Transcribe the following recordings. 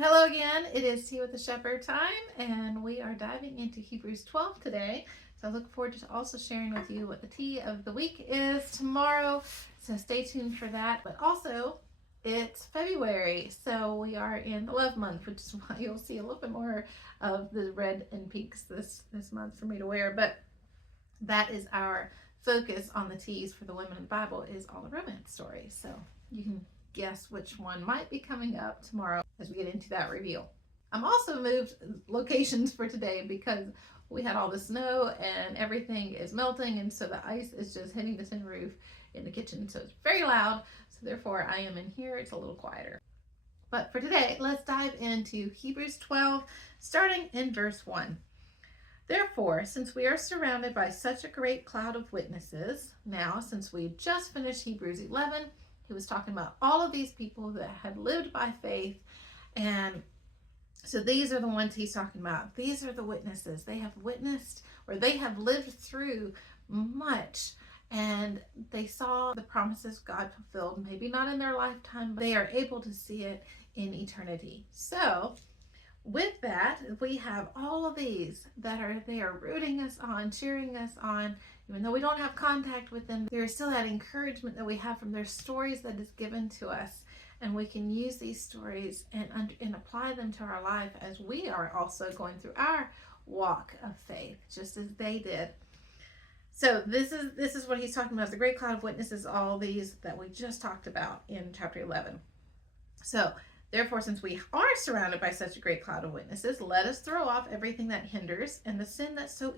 Hello again. It is Tea with the Shepherd time, and we are diving into Hebrews 12 today. So I look forward to also sharing with you what the tea of the week is tomorrow. So stay tuned for that. But also, it's February, so we are in the love month, which is why you'll see a little bit more of the red and pinks this month for me to wear. But that is our focus on the teas for the women in the Bible, is all the romance stories. So you can guess which one might be coming up tomorrow as we get into that review. I'm also moved locations for today because we had all the snow and everything is melting, and so the ice is just hitting the tin roof in the kitchen, so it's very loud. So therefore I am in here, it's a little quieter. But for today, let's dive into Hebrews 12, starting in verse 1. Therefore, since we are surrounded by such a great cloud of witnesses, now since we just finished Hebrews 11, he was talking about all of these people that had lived by faith. And so these are the ones he's talking about. These are the witnesses. They have witnessed, or they have lived through much, and they saw the promises God fulfilled, maybe not in their lifetime, but they are able to see it in eternity. So with that, we have all of these that are there rooting us on, cheering us on. Even though we don't have contact with them, there is still that encouragement that we have from their stories that is given to us. And we can use these stories and apply them to our life as we are also going through our walk of faith, just as they did. So this is what he's talking about, the great cloud of witnesses, all these that we just talked about in chapter 11. So therefore, since we are surrounded by such a great cloud of witnesses, let us throw off everything that hinders and the sin that so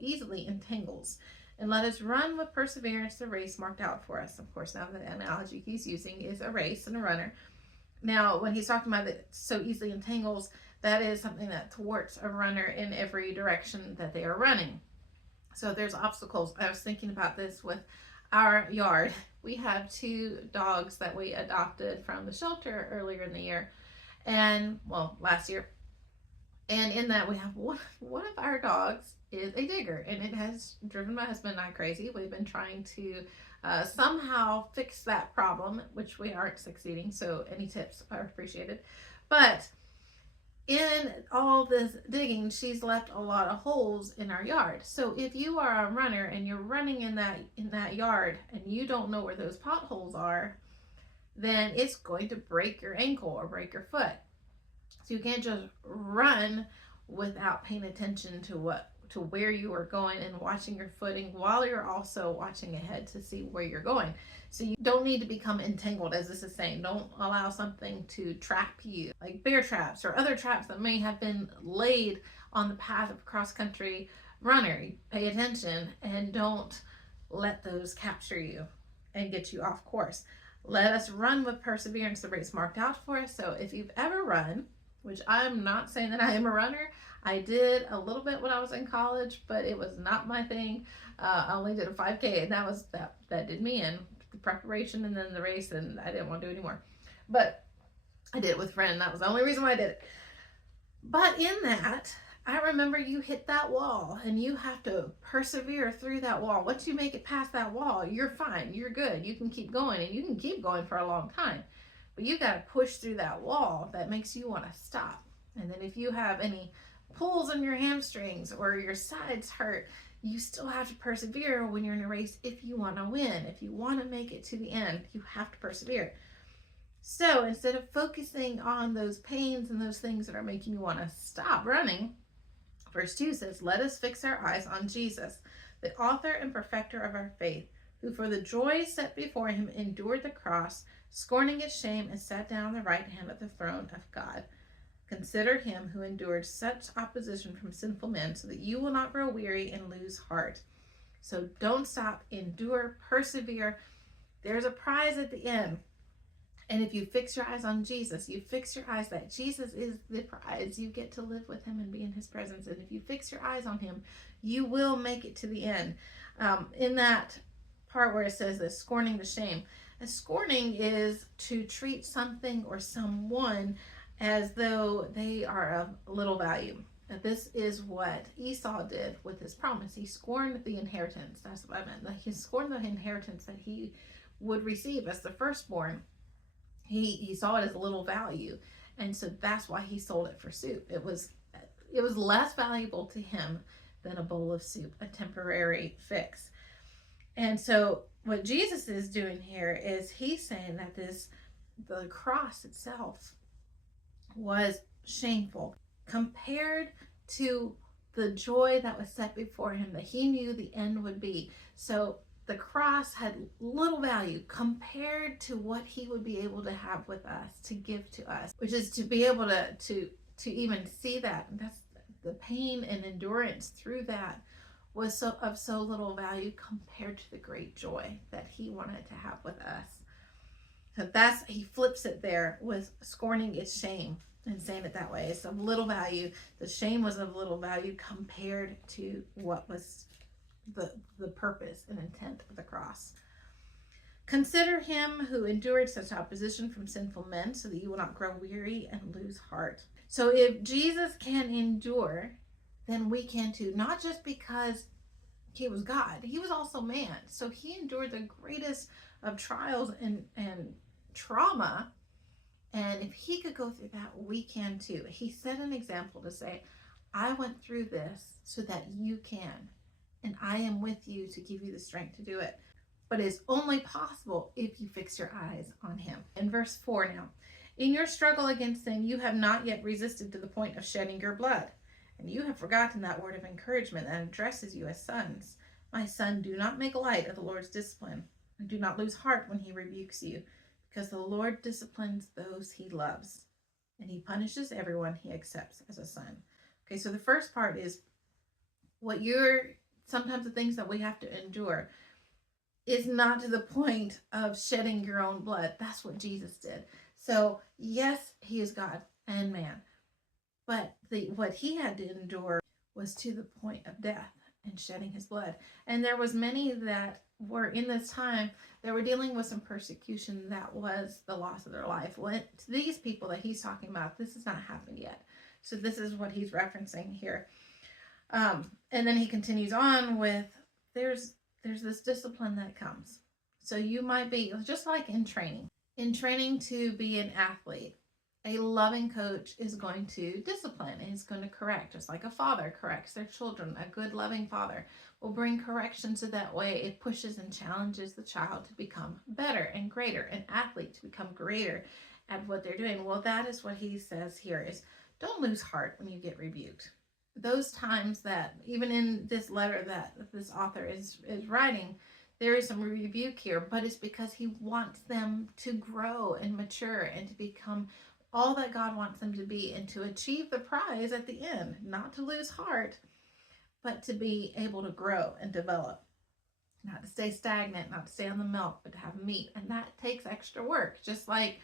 easily entangles, and let us run with perseverance the race marked out for us. Of course, now the analogy he's using is a race and a runner. Now, when he's talking about that so easily entangles, that is something that thwarts a runner in every direction that they are running. So there's obstacles. I was thinking about this with our yard. We have 2 dogs that we adopted from the shelter earlier in the year, and last year. And in that, we have one of our dogs is a digger, and it has driven my husband and I crazy. We've been trying to somehow fix that problem, which we aren't succeeding. So any tips are appreciated. But in all this digging, she's left a lot of holes in our yard. So if you are a runner and you're running in that yard and you don't know where those potholes are, then it's going to break your ankle or break your foot. So you can't just run without paying attention to where you are going and watching your footing while you're also watching ahead to see where you're going. So you don't need to become entangled, as this is saying. Don't allow something to trap you, like bear traps or other traps that may have been laid on the path of a cross-country runner. Pay attention and don't let those capture you and get you off course. Let us run with perseverance the race marked out for us. So if you've ever run, which I'm not saying that I am a runner. I did a little bit when I was in college, but it was not my thing. I only did a 5K, and that did me in. The preparation and then the race, and I didn't want to do anymore. But I did it with a friend. That was the only reason why I did it. But in that, I remember you hit that wall, and you have to persevere through that wall. Once you make it past that wall, you're fine. You're good. You can keep going, and you can keep going for a long time. But you got to push through that wall that makes you want to stop. And then if you have any pulls on your hamstrings or your sides hurt, you still have to persevere when you're in a race if you want to win. If you want to make it to the end, you have to persevere. So instead of focusing on those pains and those things that are making you want to stop running, verse 2 says, let us fix our eyes on Jesus, the author and perfecter of our faith, who for the joy set before him endured the cross, scorning its shame, and sat down on the right hand of the throne of God. Consider him who endured such opposition from sinful men, so that you will not grow weary and lose heart. So don't stop, endure, persevere. There's a prize at the end. And if you fix your eyes on Jesus, you fix your eyes that Jesus is the prize. You get to live with him and be in his presence. And if you fix your eyes on him, you will make it to the end. In that part where it says that scorning the shame, and scorning is to treat something or someone as though they are of little value. And this is what Esau did with his promise. He scorned the inheritance. That's what I meant. He scorned the inheritance that he would receive as the firstborn. He saw it as little value. And so that's why he sold it for soup. It was less valuable to him than a bowl of soup, a temporary fix. And so what Jesus is doing here is he's saying that the cross itself was shameful compared to the joy that was set before him, that he knew the end would be. So the cross had little value compared to what he would be able to have with us, to give to us, which is to be able to even see that. That's the pain and endurance through that was of so little value compared to the great joy that he wanted to have with us. So he flips it there with scorning its shame and saying it that way. It's of little value. The shame was of little value compared to what was the purpose and intent of the cross. Consider him who endured such opposition from sinful men, so that you will not grow weary and lose heart. So if Jesus can endure, then we can too. Not just because he was God, he was also man. So he endured the greatest of trials and trauma. And if he could go through that, we can too. He set an example to say, I went through this so that you can. And I am with you to give you the strength to do it. But it's only possible if you fix your eyes on him. In verse 4 now, in your struggle against sin, you have not yet resisted to the point of shedding your blood. And you have forgotten that word of encouragement that addresses you as sons. My son, do not make light of the Lord's discipline, and do not lose heart when he rebukes you, because the Lord disciplines those he loves, and he punishes everyone he accepts as a son. Okay, so the first part is sometimes the things that we have to endure is not to the point of shedding your own blood. That's what Jesus did. So yes, he is God and man, but what he had to endure was to the point of death and shedding his blood. And there was many that were in this time that were dealing with some persecution that was the loss of their life. Well, to these people that he's talking about, this has not happened yet. So this is what he's referencing here. And then he continues on with, there's this discipline that comes. So you might be, just like in training to be an athlete, a loving coach is going to discipline and is going to correct, just like a father corrects their children. A good loving father will bring correction, so that way it pushes and challenges the child to become better and greater, an athlete to become greater at what they're doing. Well, that is what he says here is, don't lose heart when you get rebuked. Those times that, even in this letter that this author is writing, there is some rebuke here, but it's because he wants them to grow and mature and to become all that God wants them to be, and to achieve the prize at the end, not to lose heart, but to be able to grow and develop, not to stay stagnant, not to stay on the milk, but to have meat. And that takes extra work. Just like,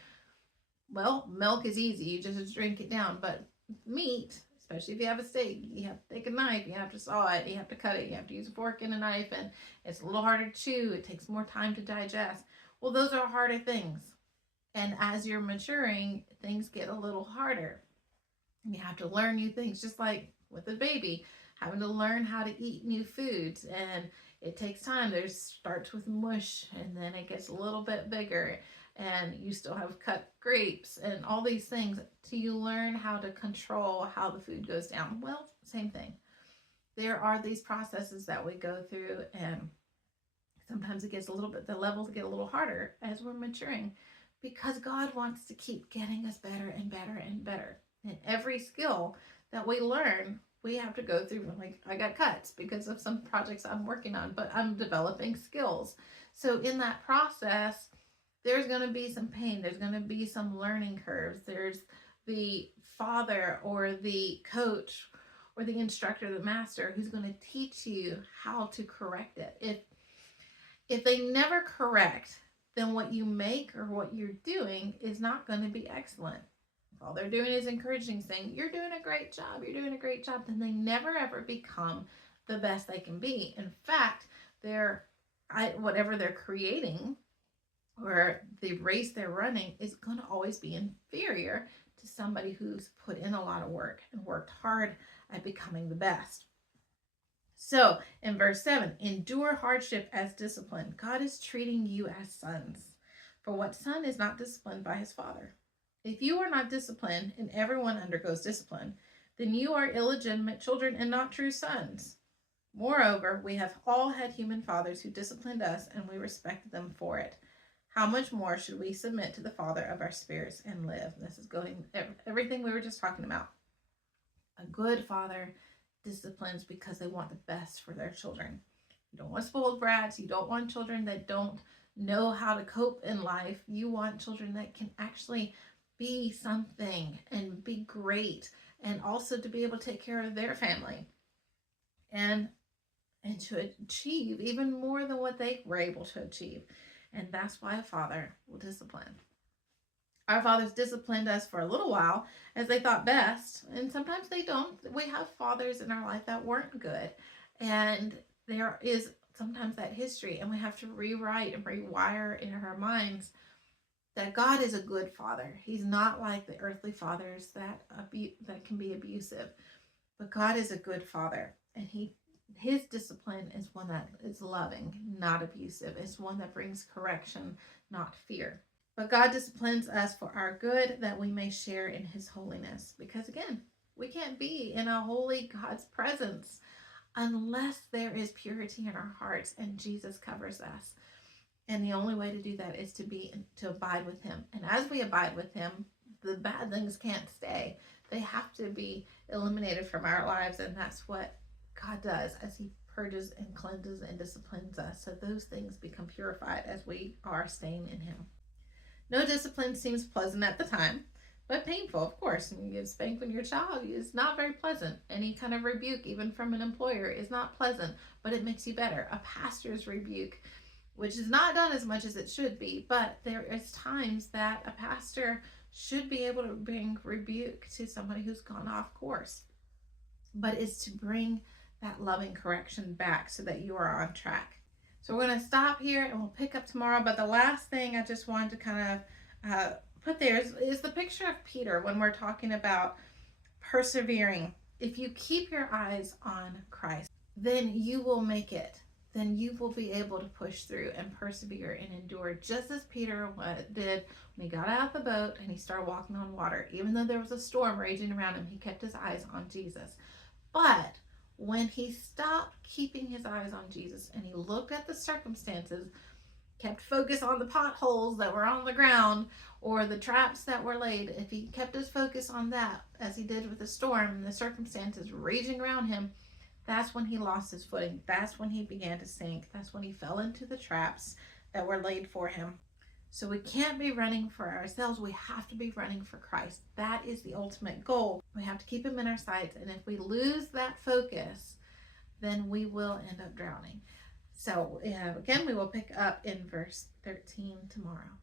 well, milk is easy, you just drink it down, but meat, especially if you have a steak, you have to take a knife, you have to saw it, you have to cut it, you have to use a fork and a knife, and it's a little harder to chew, it takes more time to digest. Well, those are harder things. And as you're maturing, things get a little harder. You have to learn new things, just like with a baby, having to learn how to eat new foods. And it takes time. There starts with mush, and then it gets a little bit bigger. And you still have cut grapes and all these things till you learn how to control how the food goes down. Well, same thing. There are these processes that we go through, and sometimes it gets the levels get a little harder as we're maturing, because God wants to keep getting us better and better and better. And every skill that we learn, we have to go through. Like, I got cuts because of some projects I'm working on, but I'm developing skills. So in that process, there's going to be some pain. There's going to be some learning curves. There's the father or the coach or the instructor, the master, who's going to teach you how to correct it. If they never correct, then what you make or what you're doing is not going to be excellent. If all they're doing is encouraging, saying, you're doing a great job, then they never ever become the best they can be. In fact, whatever they're creating or the race they're running is going to always be inferior to somebody who's put in a lot of work and worked hard at becoming the best. So in verse 7, endure hardship as discipline. God is treating you as sons. For what son is not disciplined by his father? If you are not disciplined, and everyone undergoes discipline, then you are illegitimate children and not true sons. Moreover, we have all had human fathers who disciplined us, and we respected them for it. How much more should we submit to the Father of our spirits and live? This is going everything we were just talking about. A good father disciplines because they want the best for their children. You don't want spoiled brats. You don't want children that don't know how to cope in life. You want children that can actually be something and be great, and also to be able to take care of their family and to achieve even more than what they were able to achieve. And that's why a father will discipline. Our fathers disciplined us for a little while as they thought best, and sometimes they don't. We have fathers in our life that weren't good, and there is sometimes that history, and we have to rewrite and rewire in our minds that God is a good father. He's not like the earthly fathers that can be abusive, but God is a good father, and his discipline is one that is loving, not abusive. It's one that brings correction, not fear. But God disciplines us for our good, that we may share in his holiness. Because again, we can't be in a holy God's presence unless there is purity in our hearts and Jesus covers us. And the only way to do that is to abide with him. And as we abide with him, the bad things can't stay. They have to be eliminated from our lives. And that's what God does as he purges and cleanses and disciplines us. So those things become purified as we are staying in him. No discipline seems pleasant at the time, but painful, of course. And you get spanked when you're a child is not very pleasant. Any kind of rebuke, even from an employer, is not pleasant, but it makes you better. A pastor's rebuke, which is not done as much as it should be, but there is times that a pastor should be able to bring rebuke to somebody who's gone off course. But it's to bring that loving correction back so that you are on track. So we're going to stop here and we'll pick up tomorrow. But the last thing I just wanted to kind of put there is the picture of Peter when we're talking about persevering. If you keep your eyes on Christ, then you will make it. Then you will be able to push through and persevere and endure, just as Peter did when he got out of the boat and he started walking on water. Even though there was a storm raging around him, he kept his eyes on Jesus. But when he stopped keeping his eyes on Jesus and he looked at the circumstances, kept focus on the potholes that were on the ground or the traps that were laid, if he kept his focus on that, as he did with the storm and the circumstances raging around him, that's when he lost his footing. That's when he began to sink. That's when he fell into the traps that were laid for him. So we can't be running for ourselves. We have to be running for Christ. That is the ultimate goal. We have to keep him in our sights. And if we lose that focus, then we will end up drowning. So again, we will pick up in verse 13 tomorrow.